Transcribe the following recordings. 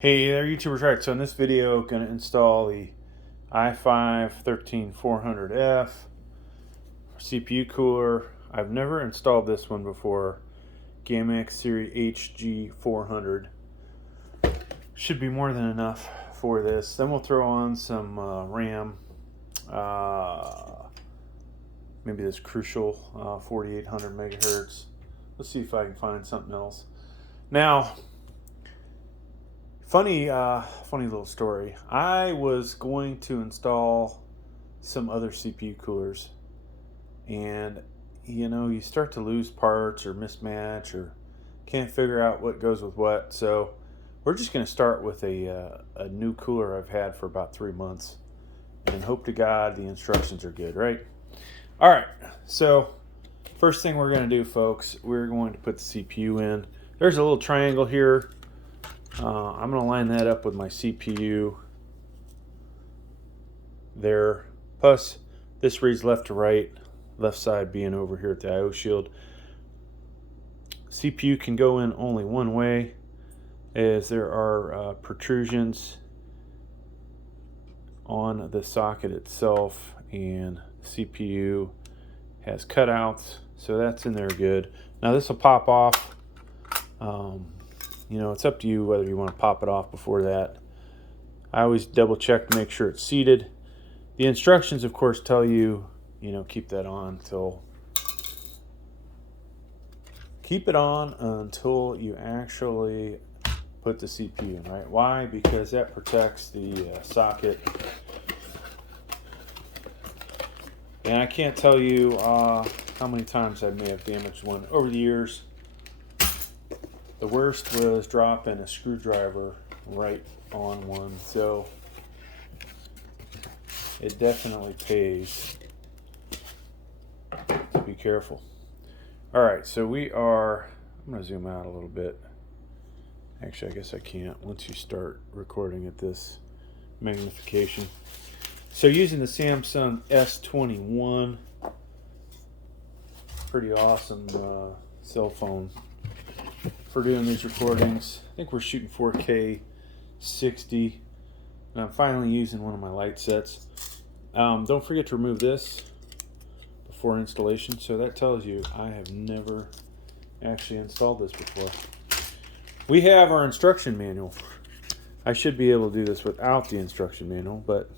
Hey there, YouTubers. Right, so in this video, I'm going to install the i5-13400f CPU cooler. I've never installed this one before. GameX Series HG400 should be more than enough for this. Then we'll throw on some RAM, maybe this Crucial 4800 megahertz. Let's see if I can find something else. Now, funny little story. I was going to install some other CPU coolers, and you start to lose parts or mismatch or can't figure out what goes with what. So we're just going to start with a new cooler I've had for about 3 months, and hope to God the instructions are good, right? All right. So first thing we're going to do, folks, we're going to put the CPU in. There's a little triangle here. I'm going to line that up with my CPU there. Plus, this reads left to right, left side being over here at the I/O shield. CPU can go in only one way, as there are protrusions on the socket itself, and CPU has cutouts, so that's in there good. Now this will pop off. It's up to you whether you want to pop it off before that. I always double check to make sure it's seated. The instructions, of course, tell you, keep it on until you actually put the CPU in, right? Why? Because that protects the socket. And I can't tell you how many times I may have damaged one over the years. The worst was dropping a screwdriver right on one, so it definitely pays to be careful. All right, so I'm going to zoom out a little bit. Actually, I guess I can't once you start recording at this magnification. So using the Samsung S21, pretty awesome cell phone for doing these recordings. I think we're shooting 4K 60, and I'm finally using one of my light sets. Don't forget to remove this before installation. So that tells you I have never actually installed this before. We have our instruction manual. I should be able to do this without the instruction manual, but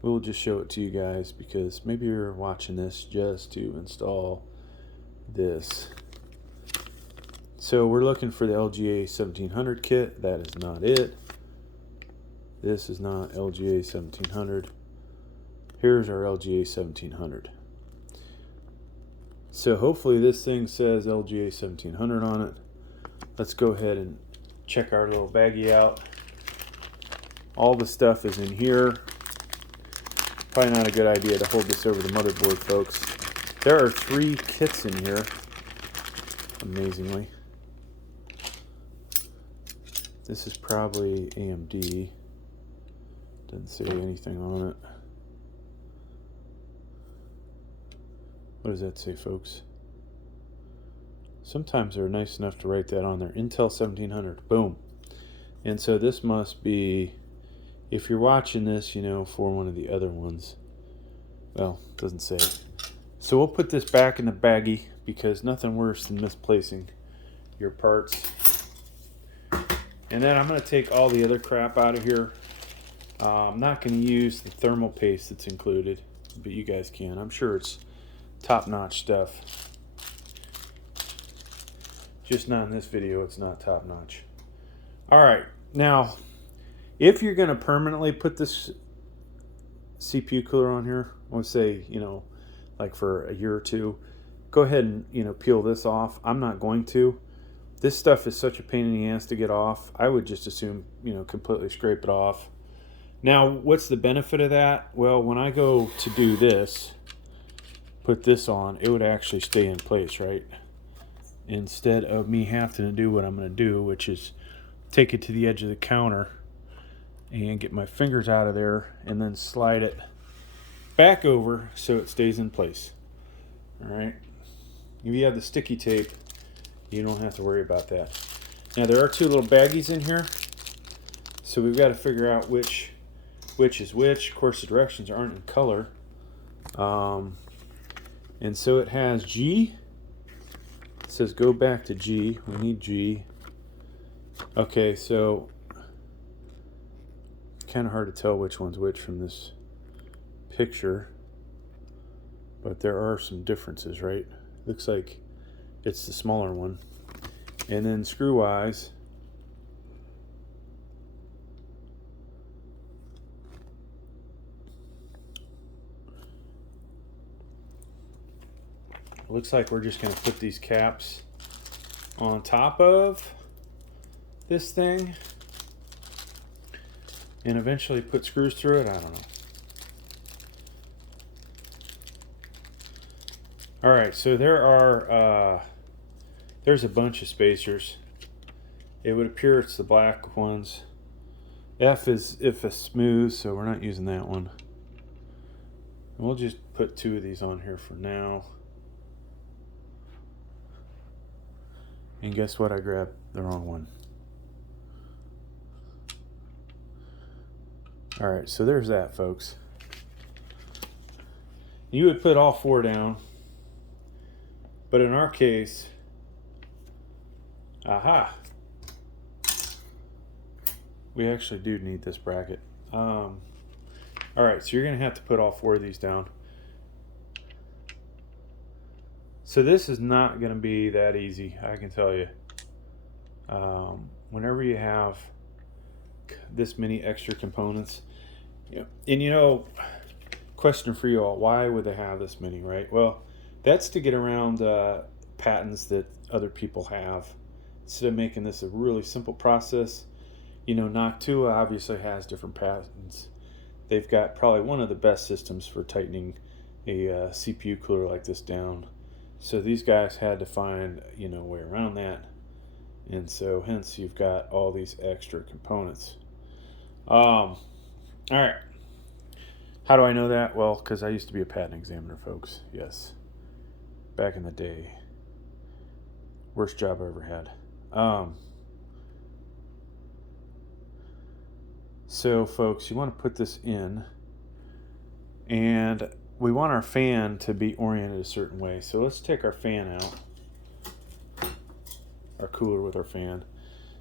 we'll just show it to you guys because maybe you're watching this just to install this. So we're looking for the LGA 1700 kit. That is not it. This is not LGA 1700. Here's our LGA 1700. So hopefully this thing says LGA 1700 on it. Let's go ahead and check our little baggie out. All the stuff is in here. Probably not a good idea to hold this over the motherboard, folks. There are 3 kits in here, amazingly. This is probably AMD. Doesn't say anything on it. What does that say, folks? Sometimes they're nice enough to write that on there. Intel 1700. Boom. And so this must be, if you're watching this, for one of the other ones. Well, it doesn't say. So we'll put this back in the baggie because nothing worse than misplacing your parts. And then I'm going to take all the other crap out of here. I'm not going to use the thermal paste that's included, but you guys can. I'm sure it's top-notch stuff. Just not in this video, it's not top-notch. All right, now, if you're going to permanently put this CPU cooler on here, I would say, like for a year or two, go ahead and, peel this off. I'm not going to. This stuff is such a pain in the ass to get off. I would just assume, completely scrape it off. Now, what's the benefit of that? Well, when I go to do this, put this on, it would actually stay in place, right? Instead of me having to do what I'm going to do, which is take it to the edge of the counter and get my fingers out of there and then slide it back over so it stays in place. All right. If you have the sticky tape, you don't have to worry about that. Now there are 2 little baggies in here. So we've got to figure out which is which. Of course, the directions aren't in color. And so it has G. It says go back to G. We need G. Okay, so kind of hard to tell which one's which from this picture, but there are some differences, right? Looks like it's the smaller one. And then screw wise, looks like we're just going to put these caps on top of this thing and eventually put screws through it. I don't know. All right, so there's a bunch of spacers. It would appear it's the black ones. F is if it's smooth, so we're not using that one. And we'll just put 2 of these on here for now. And guess what? I grabbed the wrong one. All right, so there's that, folks. You would put all 4 down, but in our case, aha, we actually do need this bracket. All right, so you're gonna have to put all 4 of these down. So this is not gonna be that easy, I can tell you. Whenever you have this many extra components, and question for you all, why would they have this many, right? Well, that's to get around patents that other people have. Instead of making this a really simple process, Noctua obviously has different patents. They've got probably one of the best systems for tightening a CPU cooler like this down. So these guys had to find, a way around that. And so hence you've got all these extra components. All right. How do I know that? Well, because I used to be a patent examiner, folks. Yes. Back in the day. Worst job I ever had. So, folks, you want to put this in. And we want our fan to be oriented a certain way. So let's take our fan out. Our cooler with our fan.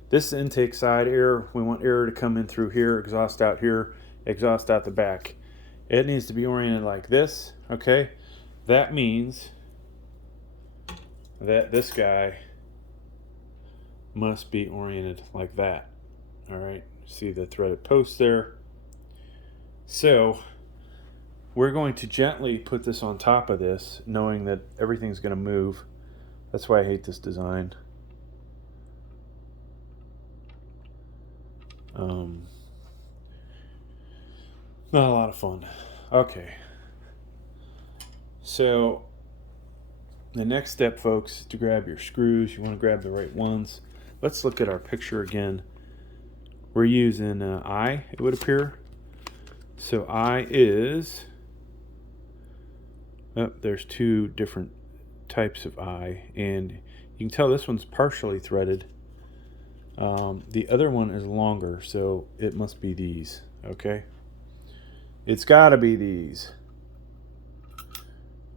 This is the intake side air. We want air to come in through here, exhaust out here, exhaust out the back. It needs to be oriented like this, okay? That means that this guy must be oriented like that. All right, see the threaded post there. So we're going to gently put this on top of this, knowing that everything's going to move. That's why I hate this design. Not a lot of fun. Okay. So the next step, folks, is to grab your screws. You want to grab the right ones. Let's look at our picture again. We're using I, it would appear. So I is, there's 2 different types of I, and you can tell this one's partially threaded. The other one is longer, so it must be these, okay? It's got to be these.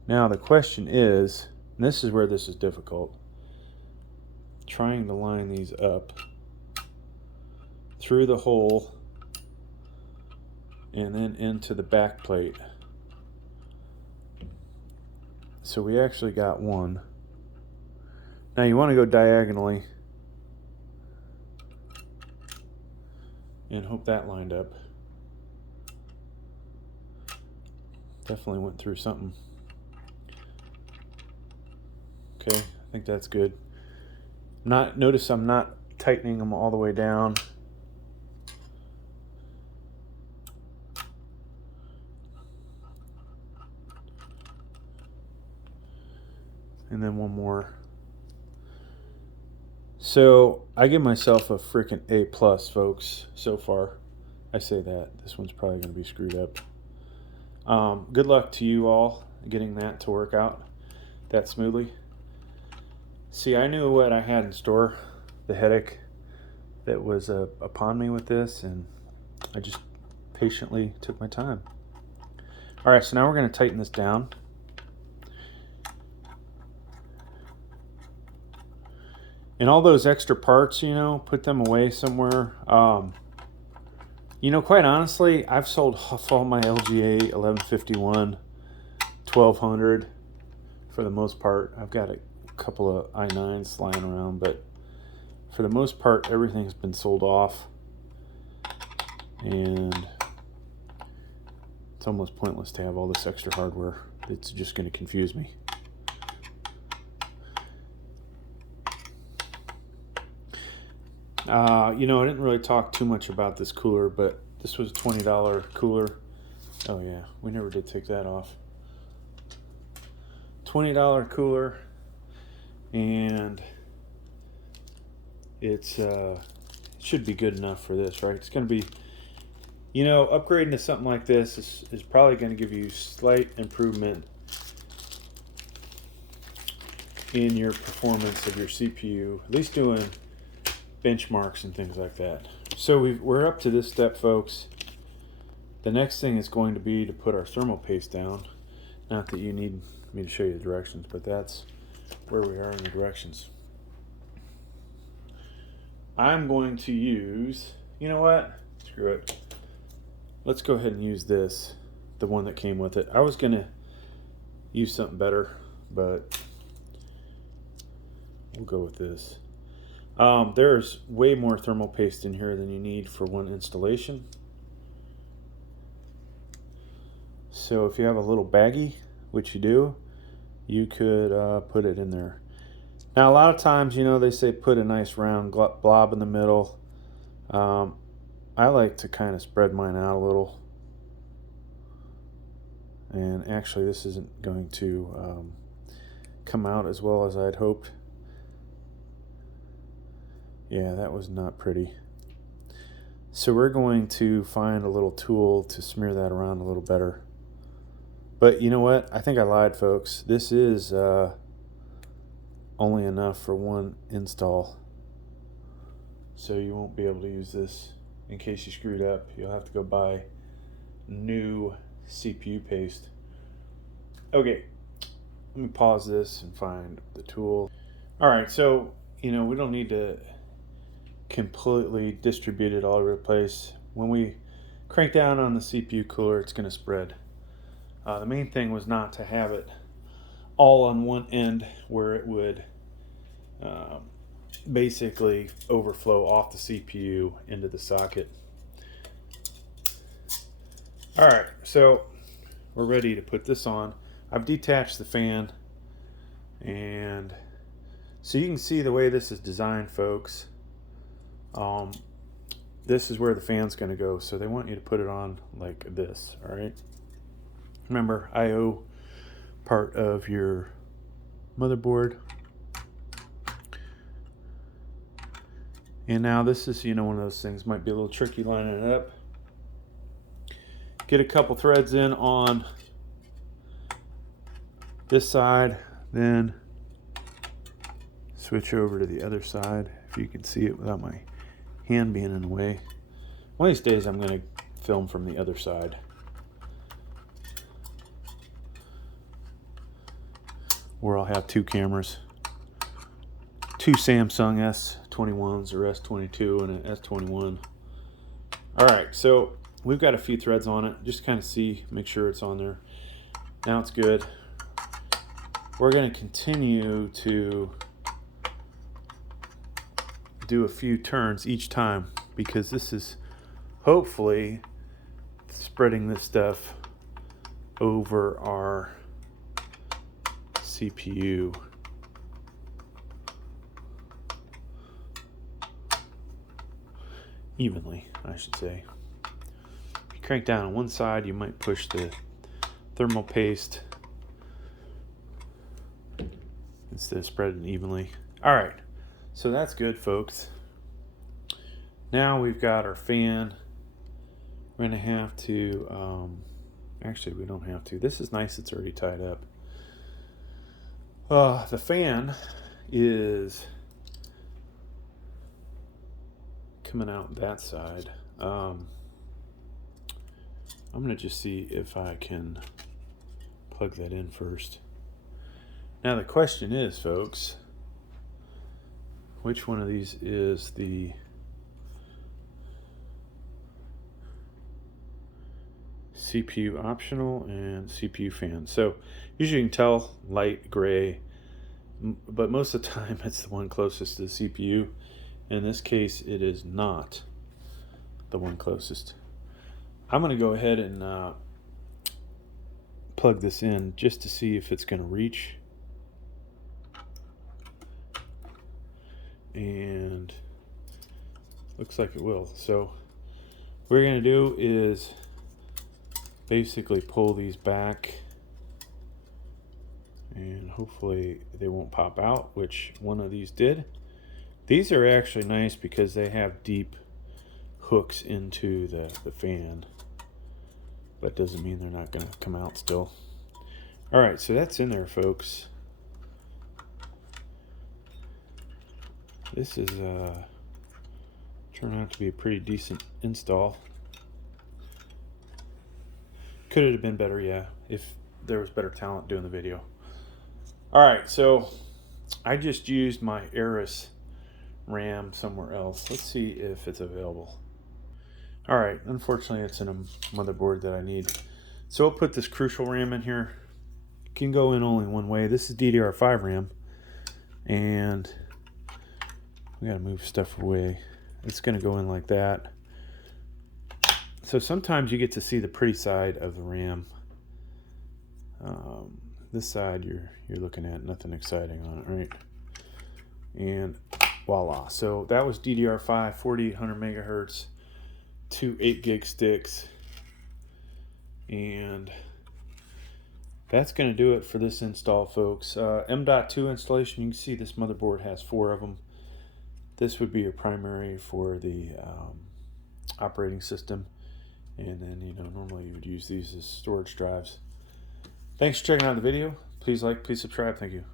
Now the question is, and this is where this is difficult, trying to line these up through the hole and then into the back plate. So we actually got one. Now you want to go diagonally and hope that lined up. Definitely went through something. Okay, I think that's good. Notice I'm not tightening them all the way down. And then one more. So I give myself a freaking A+, folks, so far. I say that. This one's probably going to be screwed up. Good luck to you all getting that to work out that smoothly. See, I knew what I had in store, the headache. that was upon me with this, and I just patiently took my time. All right, so now we're going to tighten this down. And all those extra parts, you know, put them away somewhere. You know, quite honestly, I've sold all my LGA 1151, 1200 for the most part. I've got a couple of I9s lying around, but for the most part, everything's been sold off. And it's almost pointless to have all this extra hardware. It's just going to confuse me. You know, I didn't really talk too much about this cooler, but this was a $20 cooler. Oh yeah, we never did take that off. $20 cooler, and it's should be good enough for this, right? It's going to be, you know, upgrading to something like this is probably going to give you slight improvement in your performance of your CPU, at least doing benchmarks and things like that. So we're up to this step, folks. The next thing is going to be to put our thermal paste down. Not that you need me to show you the directions, but that's where we are in the directions. I'm going to use, you know what? Screw it. Let's go ahead and use this, the one that came with it. I was going to use something better, but we'll go with this. There's way more thermal paste in here than you need for one installation. So if you have a little baggie, which you do, you could put it in there. Now a lot of times, you know, they say put a nice round blob in the middle. I like to kind of spread mine out a little. And actually this isn't going to come out as well as I'd hoped. Yeah, that was not pretty. So we're going to find a little tool to smear that around a little better. But you know what? I think I lied, folks. This is only enough for one install. So you won't be able to use this in case you screwed up. You'll have to go buy new CPU paste. Okay, let me pause this and find the tool. All right, so, you know, we don't need to completely distribute it all over the place. When we crank down on the CPU cooler, it's going to spread. The main thing was not to have it all on one end where it would basically overflow off the CPU into the socket. All right, so we're ready to put this on. I've detached the fan, and so you can see the way this is designed, folks. This is where the fan's going to go, so they want you to put it on like this. All right, remember, I/O part of your motherboard. And now this is, you know, one of those things, might be a little tricky lining it up. Get a couple threads in on this side, then switch over to the other side, if you can see it without my hand being in the way. One of these days I'm going to film from the other side. Where I'll have two cameras. Two Samsung S21s or S22 and an S21. Alright, so we've got a few threads on it. Just kind of see, make sure it's on there. Now it's good. We're going to continue to do a few turns each time, because this is hopefully spreading this stuff over our CPU. Evenly, I should say. If you crank down on one side, you might push the thermal paste instead of spreading evenly. Alright, so that's good, folks. Now we've got our fan. We're going to have to, actually we don't have to. This is nice, it's already tied up. The fan is coming out that side. I'm going to just see if I can plug that in first. Now the question is, folks, which one of these is the CPU optional and CPU fan? So usually you can tell light gray, but most of the time it's the one closest to the CPU. In this case, it is not the one closest. I'm going to go ahead and plug this in just to see if it's going to reach. And looks like it will. So what we're going to do is basically pull these back, and hopefully they won't pop out, which one of these did. These are actually nice because they have deep hooks into the fan, but doesn't mean they're not going to come out still. All right, so that's in there, folks. This is turned out to be a pretty decent install. Could have been better, yeah, if there was better talent doing the video. All right, so I just used my Aorus RAM somewhere else. Let's see if it's available. All right, unfortunately it's in a motherboard that I need. So I'll put this Crucial RAM in here. It can go in only one way. This is DDR5 RAM, and we gotta move stuff away. It's gonna go in like that. So sometimes you get to see the pretty side of the RAM. This side you're looking at nothing exciting on it, right? And voila. So that was DDR5, 4800 megahertz, 2 8 gig sticks, and that's going to do it for this install, folks. M.2 installation. You can see this motherboard has 4 of them. This would be your primary for the operating system, and then normally you would use these as storage drives. Thanks for checking out the video. Please like, please subscribe. Thank you.